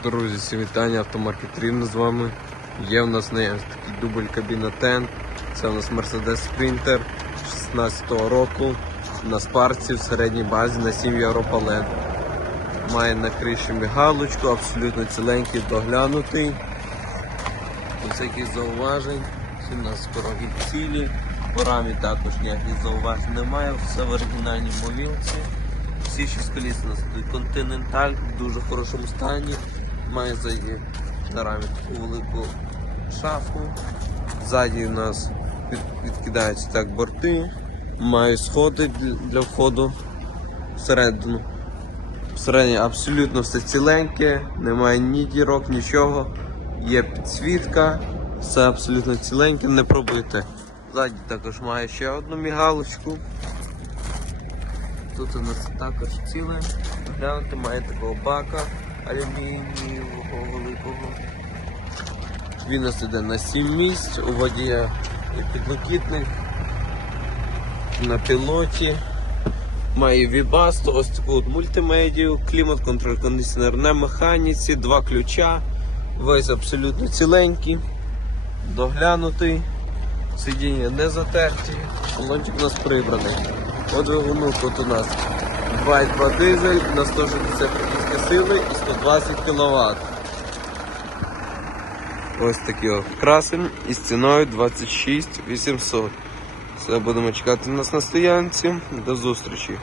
Друзі, всім вітання, автомаркет Рівно з вами. Є в нас наявність такий дубль кабіна Тен. Це у нас Mercedes Sprinter 16-го року на спарці в середній базі на 7 Європа LED. Має на криші мігалочку, абсолютно ціленький, доглянутий. Без яких зауважень. Всі у нас скорогі цілі. По рамі також ніяких зауважень немає, все в оригінальній мовілці. Всі шість коліс у нас тут континенталь в дуже хорошому стані. Має ззаді на рамі таку велику шафу. Ззаді у нас від, відкидаються так борти. Має сходи для, входу всередину. Всередині абсолютно все ціленьке, немає ні дірок, нічого. Є підсвітка, все абсолютно ціленьке, не пробуйте. Ззаді також має ще одну мігалочку. Тут у нас також ціле. Глянути має такого бака алюмінієвого великого. Він нас іде на 7 місць, у водія і підлокітник, на пілоті. Має вібасту, ось таку от мультимедію, клімат, контроль кондиціонер на механіці, два ключа, весь абсолютно ціленький, доглянутий, сидіння не затерті, салончик у нас прибраний. По двигуну тут у нас 2,2 дизель на 160 кінської сили і 120 кВт. Ось такий от із ціною 26 800. Все, будемо чекати нас на стоянці. До зустрічі.